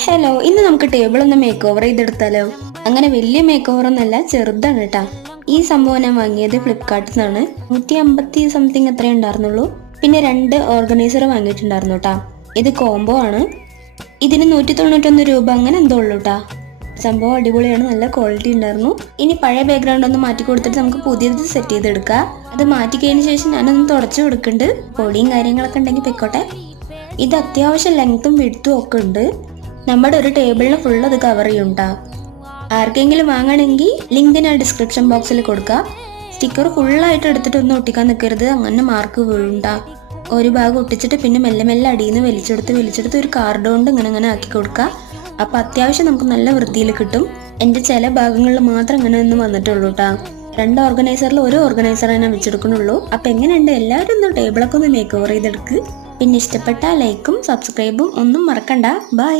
Hello, ഇന്ന് നമുക്ക് table ഒന്ന് മേക്ക് ഓവർ ചെയ്തെടുത്താലോ? അങ്ങനെ വലിയ മേക്ക് ഓവർ ഒന്നല്ല, ചെറുതാണ് കേട്ടാ. ഈ സംഭവം ഞാൻ വാങ്ങിയത് ഫ്ലിപ്കാർട്ടിൽ നിന്നാണ്. 150 സംതിങ് അത്രേ ഉണ്ടായിരുന്നുള്ളൂ. പിന്നെ 2 ഓർഗനൈസർ വാങ്ങിയിട്ടുണ്ടായിരുന്നു കേട്ടാ. ഇത് കോംബോ ആണ്. ഇതിന് 191 രൂപ അങ്ങനെ എന്തോ ഉള്ളൂ കേട്ടാ. സംഭവം അടിപൊളിയാണ്, നല്ല ക്വാളിറ്റി ഉണ്ടായിരുന്നു. ഇനി പഴയ ബാക്ക്ഗ്രൗണ്ട് ഒന്ന് മാറ്റി കൊടുത്തിട്ട് നമുക്ക് പുതിയത് സെറ്റ് ചെയ്തെടുക്കാം. അത് മാറ്റി കഴിഞ്ഞ ശേഷം ഞാനൊന്ന് തുടച്ചു കൊടുക്കുന്നുണ്ട്. പൊടിയും കാര്യങ്ങളൊക്കെ ഉണ്ടെങ്കിൽ പൊയ്ക്കോട്ടെ. ഇത് അത്യാവശ്യം ലെങ്ത്തും വിഡ്ത്തും ഒക്കെ ഉണ്ട്. നമ്മുടെ ഒരു ടേബിളിന് ഫുൾ അത് കവർ ചെയ്യുണ്ടാ. ആർക്കെങ്കിലും വാങ്ങണമെങ്കിൽ ലിങ്ക് ഞാൻ ഡിസ്ക്രിപ്ഷൻ ബോക്സിൽ കൊടുക്കാം. സ്റ്റിക്കർ ഫുള്ളായിട്ട് എടുത്തിട്ട് ഒന്നും ഒട്ടിക്കാൻ നിൽക്കരുത്, അങ്ങനെ മാർക്ക് വീഴുണ്ടാ. ഒരു ഭാഗം ഒട്ടിച്ചിട്ട് പിന്നെ മെല്ലെ മെല്ലെ അടിയിൽ നിന്ന് വലിച്ചെടുത്ത് ഒരു കാർഡ് കൊണ്ട് ഇങ്ങനെ ആക്കി കൊടുക്കുക. അപ്പം അത്യാവശ്യം നമുക്ക് നല്ല വൃത്തിയിൽ കിട്ടും. എൻ്റെ ചില ഭാഗങ്ങളിൽ മാത്രം ഇങ്ങനെ ഒന്നും വന്നിട്ടുള്ളൂ കേട്ടാ. 2 ഓർഗനൈസറിൽ ഒരു ഓർഗനൈസറെ ഞാൻ വെച്ചെടുക്കണുള്ളൂ. അപ്പം എങ്ങനെയുണ്ട്? എല്ലാവരും ഒന്ന് ടേബിളൊക്കെ ഒന്ന് മേക്ക് ഓവർ ചെയ്തെടുക്ക്. പിന്നെ ഇഷ്ടപ്പെട്ട ലൈക്കും സബ്സ്ക്രൈബും ഒന്നും മറക്കണ്ട. ബൈ.